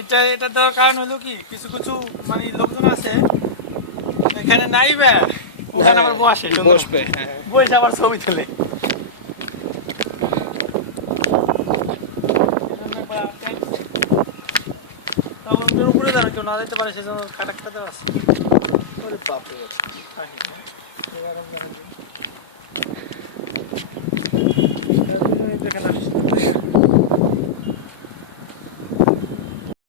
এটা দেওয়ার কারণ হলো কি কিছু কিছু মানে লোকজন আছে এখানে নাইবে ওখানে আবার বসে বসবে, হ্যাঁ। বসে আবার ছবি তোলে তখন ওদের উপরে যারা কেউ না যেতে পারে সেজন্য কাটা কাটা দেওয়া আছে ওরে বাপরে।